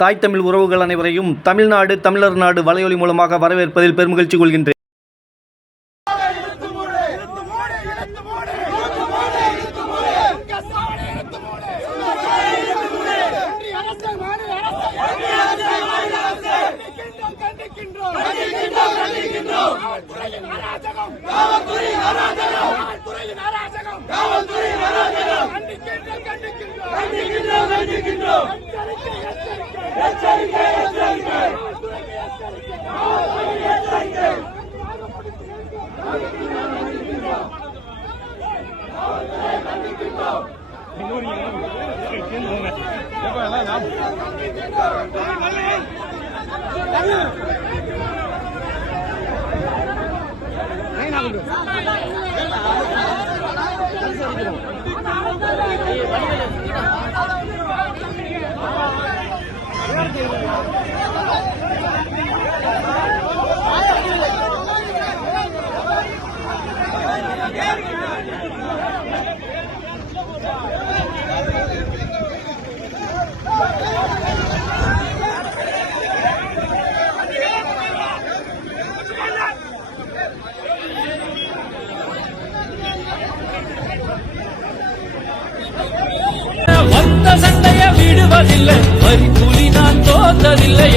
தாய் தமிழ் உறவுகள் அனைவரையும் தமிழ்நாடு தமிழர் நாடு வலையொலி மூலமாக வரவேற்பதில் பெருமகிழ்ச்சி கொள்கின்றேன். சண்டைய விடுவதில்லை, வரி புலி நான் தோத்ததில்லை.